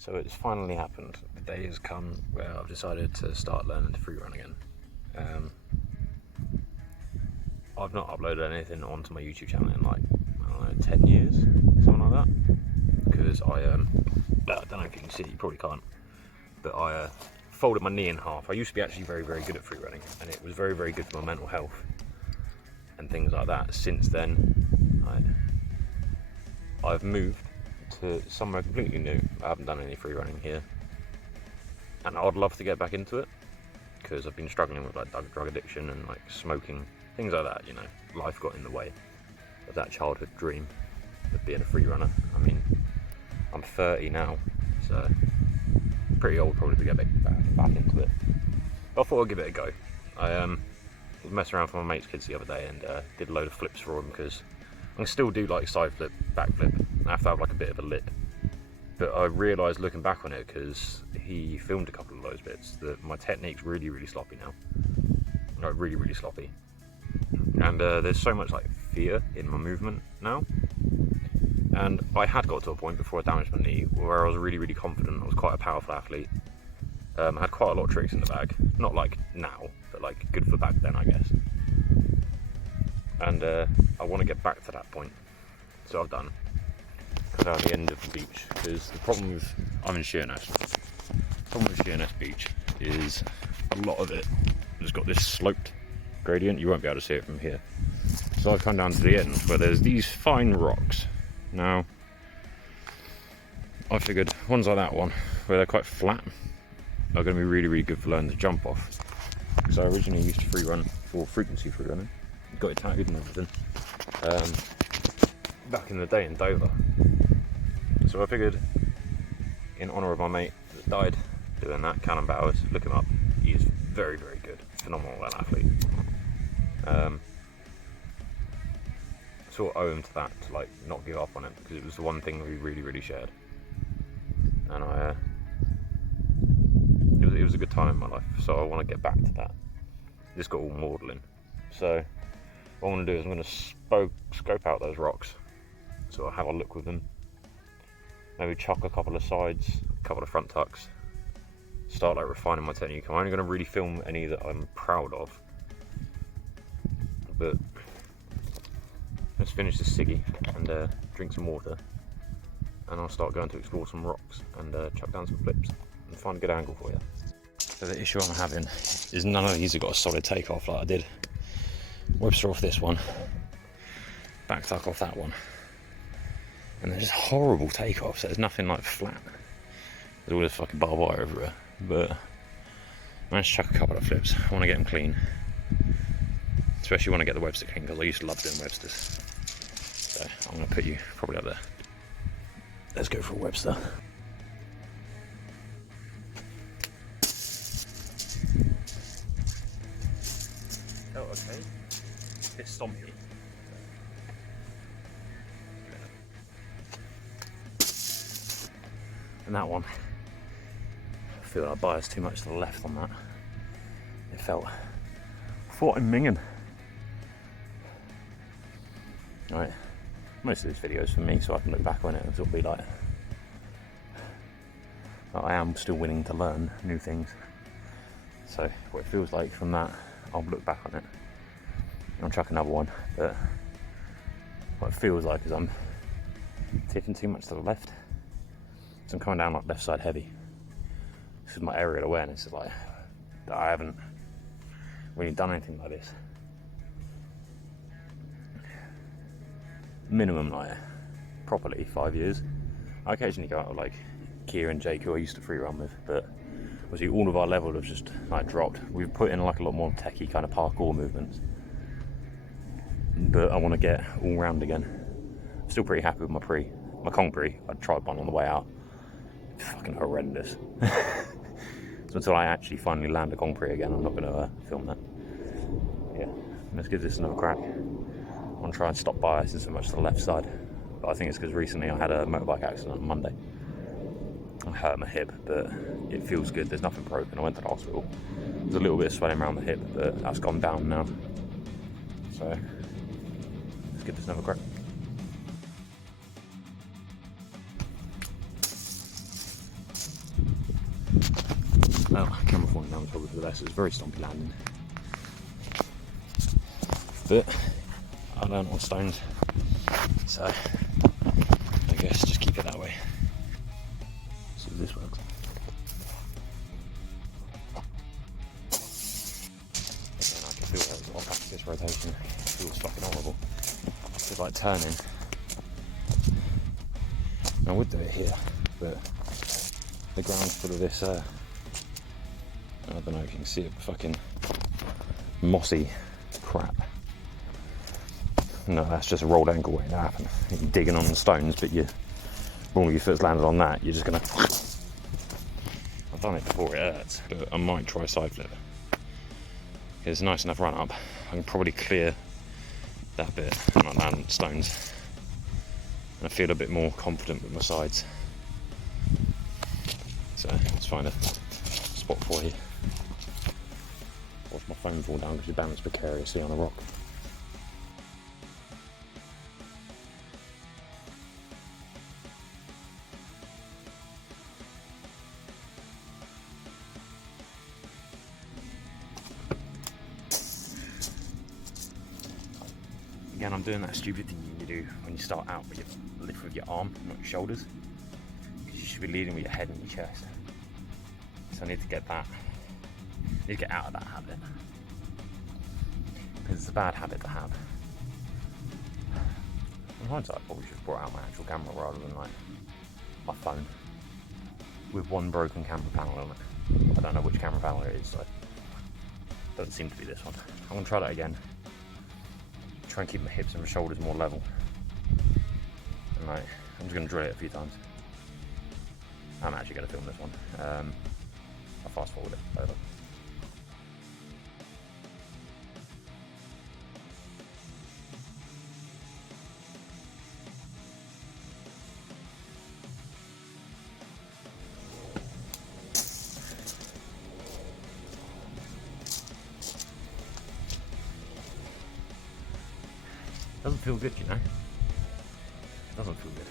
So it's finally happened. The day has come where I've decided to start learning to free run again. I've not uploaded anything onto my YouTube channel in like, I don't know, 10 years, something like that. Because I don't know if you can see, you probably can't, but I folded my knee in half. I used to be actually very, very good at free running, and it was very, very good for my mental health and things like that. Since then, I've moved to somewhere completely new. I haven't done any free running here, and I'd love to get back into it because I've been struggling with like drug addiction and like smoking, things like that. You know, life got in the way of that childhood dream of being a free runner. I mean, I'm 30 now, so pretty old probably to get back into it. But I thought I'd give it a go. I was messing around with my mate's kids the other day and did a load of flips for them because I can still do like side flip, back flip. I have to have like a bit of a lip. But I realised looking back on it, because he filmed a couple of those bits, that my technique's really, really sloppy now. Like really, really sloppy. And there's so much like fear in my movement now. And I had got to a point before I damaged my knee where I was really, really confident. I was quite a powerful athlete. I had quite a lot of tricks in the bag. Not like now, but like good for back then, I guess. And I want to get back to that point. So I've done. Cut out the end of the beach, because the problem with, I'm in Sheerness. The problem with Sheerness Beach is a lot of it has got this sloped gradient. You won't be able to see it from here. So I've come down to the end where there's these fine rocks. Now, I figured ones like that one, where they're quite flat, are going to be really, really good for learning to jump off. Because I originally used to free run for frequency free running, got it tagged and everything, back in the day in Dover. So I figured, in honour of my mate that died doing that, Callum Bowers, look him up. He is very, very good, phenomenal athlete. Sort of owe him to that, to like not give up on it, because it was the one thing we really, really shared. And it was a good time in my life, so I want to get back to that. This got all maudlin. So what I want to do is I'm going to scope out those rocks, so I'll have a look with them. Maybe chuck a couple of sides, a couple of front tucks, start like refining my technique. I'm only going to really film any that I'm proud of. But let's finish this ciggy and drink some water, and I'll start going to explore some rocks and chuck down some flips and find a good angle for you. So the issue I'm having is none of these have got a solid takeoff like I did. Webster off this one, back tuck off that one, and they're just horrible takeoffs. There's nothing like flat. There's all this fucking barbed wire everywhere. But I managed to chuck a couple of flips. I want to get them clean, especially when I get the Webster clean, because I used to love doing Websters. So I'm going to put you probably up there. Let's go for a Webster. Oh, okay. Bit stompy. And that one, I feel I biased too much to the left on that. It felt, I thought I'm minging. Right, most of this video is for me, so I can look back on it and sort of be like, I am still willing to learn new things. So what it feels like from that, I'll look back on it. I'll chuck another one, but what it feels like is I'm tipping too much to the left. So I'm coming down like left side heavy. This is my aerial awareness. Is like I haven't really done anything like this. Minimum like properly 5 years. I occasionally go out with like Kia and Jake, who I used to free run with, but obviously all of our level have just like dropped. We've put in like a lot more techie kind of parkour movements, but I want to get all round again. I'm still pretty happy with my Kong pre. I tried one on the way out. Fucking horrendous. So until I actually finally land a Kong pre again, I'm not going to film that. Yeah, let's give this another crack. I want to try and stop biasing so much to the left side, but I think it's because recently I had a motorbike accident on Monday. I hurt my hip, but it feels good. There's nothing broken. I went to the hospital. There's a little bit of swelling around the hip, but that's gone down now. So let's give this another crack. No, camera falling down was probably for the best. It was a very stompy landing. But I learned on stones, so I guess just keep it that way. See if this works. Again, I can feel that it's off axis rotation. It feels fucking horrible. It's like turning. I would do it here, but the ground's full of this, I don't know if you can see it, fucking mossy crap. No, that's just a rolled ankle waiting to happen. You're digging on the stones, but all of your foot's landed on that, you're just gonna... I've done it before, it hurts, but I might try side flip. It's a nice enough run up. I can probably clear that bit and not land stones. And I feel a bit more confident with my sides. So let's find a spot for you. Watch my phone fall down because you balance precariously on a rock. Again, I'm doing that stupid thing you do when you start out, where you lift with your arm, not your shoulders. Because you should be leading with your head and your chest. So I need to get that. I need to get out of that habit. Because it's a bad habit to have. In hindsight, I probably should have brought out my actual camera rather than like my phone with one broken camera panel on it. I don't know which camera panel it is, so it doesn't seem to be this one. I'm gonna try that again. Try and keep my hips and my shoulders more level. And like, I'm just going to drill it a few times. I'm actually going to film this one. I'll fast forward it over. Doesn't feel good, you know. It doesn't feel good.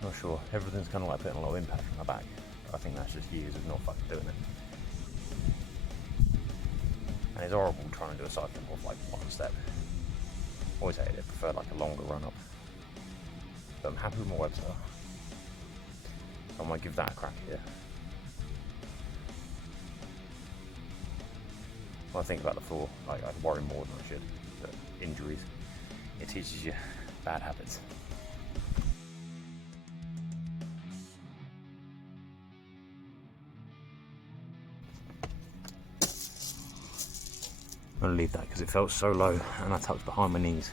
Not sure. Everything's kind of like putting a lot of impact on my back. I think that's just years of not fucking doing it. And it's horrible trying to do a side flip off like one step. Always hated it. Prefer like a longer run up. But I'm happy with my web style. I might give that a crack here. When I think about the floor, like, I worry more than I should, but injuries, it teaches you bad habits. I'm going to leave that because it felt so low and I tucked behind my knees.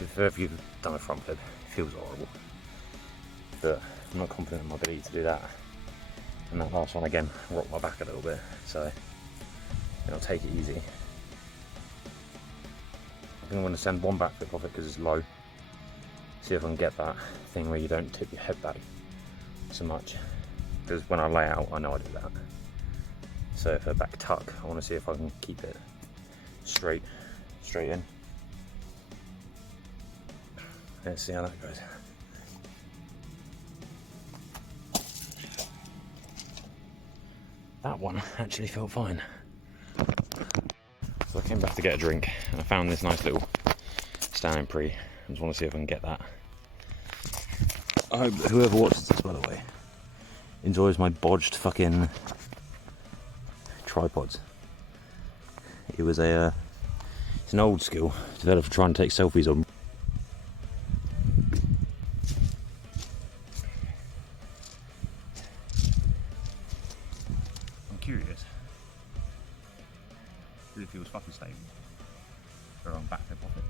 If you've done a front flip, it feels horrible. But I'm not confident in my ability to do that. And that last one again rocked my back a little bit, so I'll take it easy. I think I'm going to send one back flip off it because it's low. See if I can get that thing where you don't tip your head back so much. Because when I lay out, I know I do that. So if I back tuck, I want to see if I can keep it straight in. Let's see how that goes. That one actually felt fine. So I came back to get a drink and I found this nice little standing pre. I just want to see if I can get that. I hope that whoever watches this, by the way, enjoys my bodged fucking tripods. It was it's an old skill developed for trying to take selfies on. I'm curious. It feels fucking stable. Throw on back flip off it.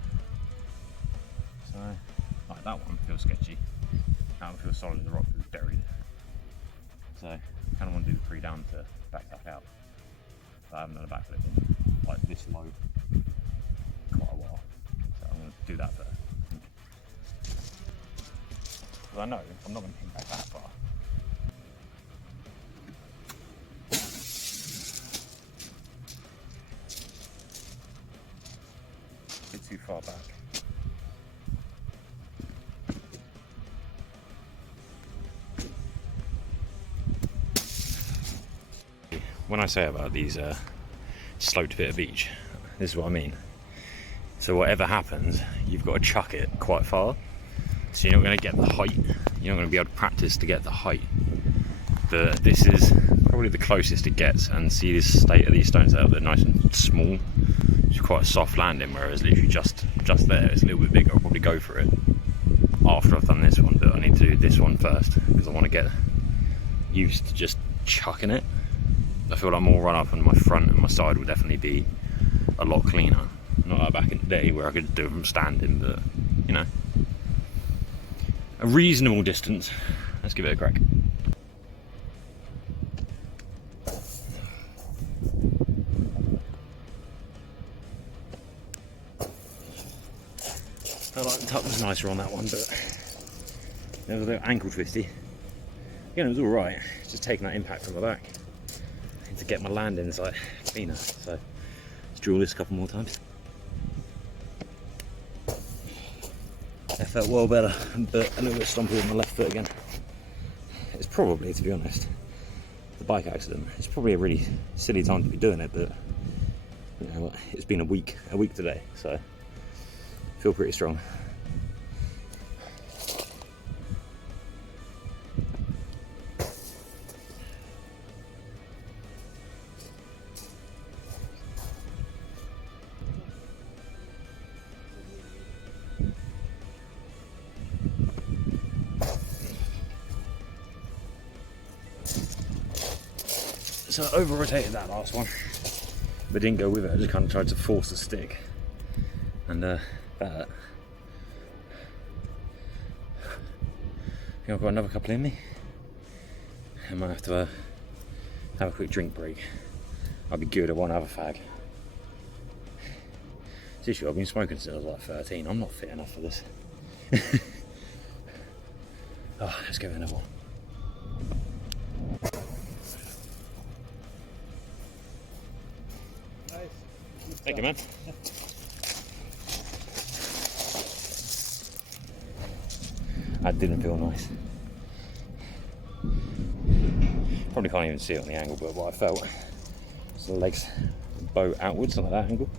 So, like that one feels sketchy. That one feels solid. The rock feels buried. So, I kind of want to do the pre down to back that out. But I haven't done a backflip in like this low quite a while. So I'm going to do that first. Because I know I'm not going to hit back that far. A bit too far back. when I say about these sloped bit of beach, this is what I mean. So whatever happens, you've got to chuck it quite far. So you're not going to get the height. You're not going to be able to practice to get the height. But this is probably the closest it gets. And see this state of these stones out, they're nice and small. It's quite a soft landing, whereas literally just there, it's a little bit bigger. I'll probably go for it after I've done this one, but I need to do this one first because I want to get used to just chucking it. I feel like more run up on my front and my side would definitely be a lot cleaner. Not like back in the day where I could do it from standing, but you know, a reasonable distance. Let's give it a crack. I like the tuck was nicer on that one, but there was a little ankle twisty. Again, it was alright, just taking that impact from my back. I need to get my landings like cleaner, so let's drill this a couple more times. That felt well better, but a little bit stumpy with my left foot again. It's probably, to be honest, the bike accident. It's probably a really silly time to be doing it, but you know, it's been a week today, so I feel pretty strong. So I over rotated that last one, but didn't go with it. I just kind of tried to force the stick, and that. I think I've got another couple in me. I might have to have a quick drink break. I'll be good. I won't have a fag. It's issue. I've been smoking since I was like 13. I'm not fit enough for this. Oh, let's give it another one. Thank you, man. That didn't feel nice. Probably can't even see it on the angle, but what I felt was the legs bow outwards, like that angle.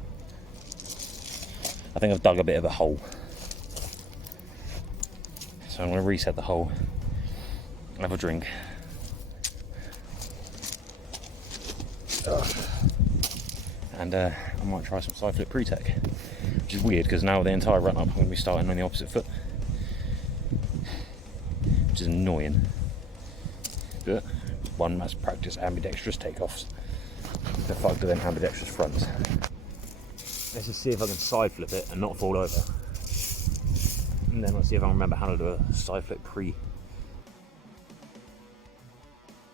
I think I've dug a bit of a hole. So I'm going to reset the hole, have a drink. And I might try some side flip pre-tech, which is weird because now the entire run up I'm going to be starting on the opposite foot, which is annoying. But one must practice ambidextrous takeoffs. The fuck do them ambidextrous fronts? Let's just see if I can side flip it and not fall over. And then let's see if I can remember how to do a side flip pre.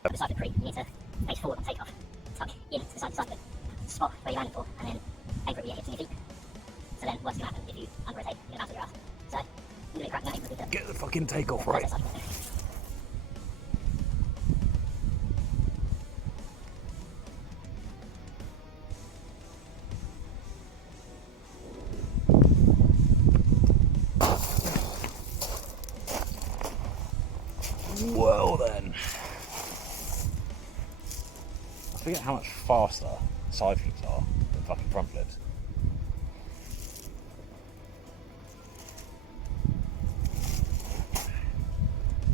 The side flip pre, you need to face forward and take off. Tuck into the side flip. Spot where you're landing for, and then aim for it with your hips and your feet. So then what's going to happen if you under-rotate, you're going to bounce on your ass. So, you're really cracking that with Get the fucking takeoff right. Well then. I forget how much faster side flips are than fucking front flips.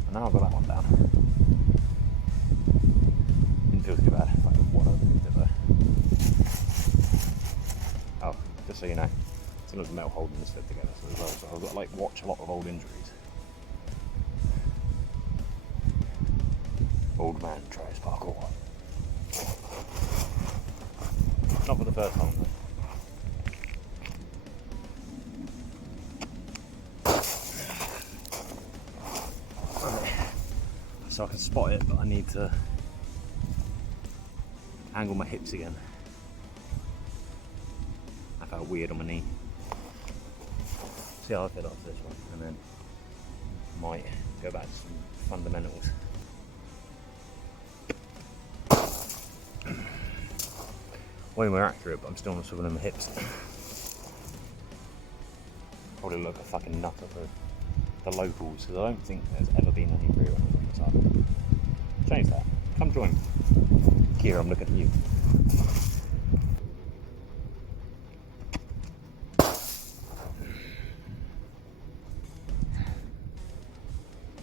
And now I've got that one down. Didn't feel too bad. Fucking one over though. Oh, just so you know, it's another metal holding this fit together as well. So I've got to like watch a lot of old injuries. Old man tries parkour. Not for the first time though. So I can spot it, but I need to angle my hips again. I felt weird on my knee. See how I feel after this one, and then might go back to some fundamentals. Way more accurate, but I'm still not swimming in my hips. Probably look a fucking nutter for the locals, because I don't think there's ever been any freerunning on this island. Change that. Come join me. Kira, I'm looking at you.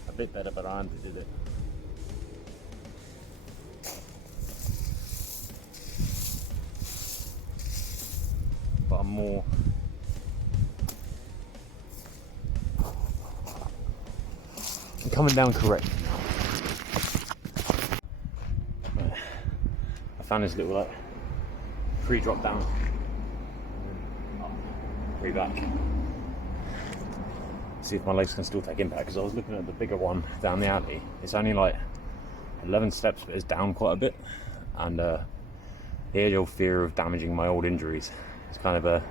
A bit better, but I did it. But I'm more. I'm coming down correct now. I found this little like free drop down, up, free back. See if my legs can still take impact, because I was looking at the bigger one down the alley. It's only like 11 steps, but it's down quite a bit, and the age-old fear of damaging my old injuries. It's kind of a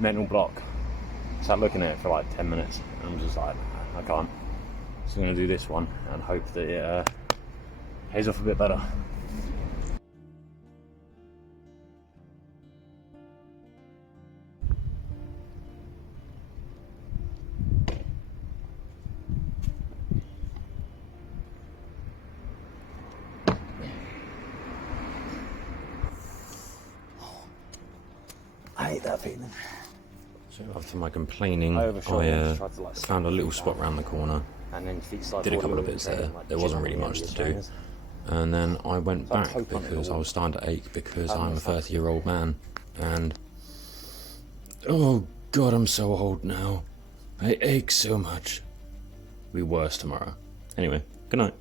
mental block. Sat looking at it for like 10 minutes, and I'm just like, I can't. So I'm going to do this one and hope that it pays off a bit better. I hate that feeling. So after my complaining, I found a little spot around the corner, and then did a couple of bits there. There wasn't really much to do. And then I went back because I was starting to ache, because I'm a 30-year-old man. And oh God, I'm so old now. I ache so much. It'll be worse tomorrow. Anyway, good night.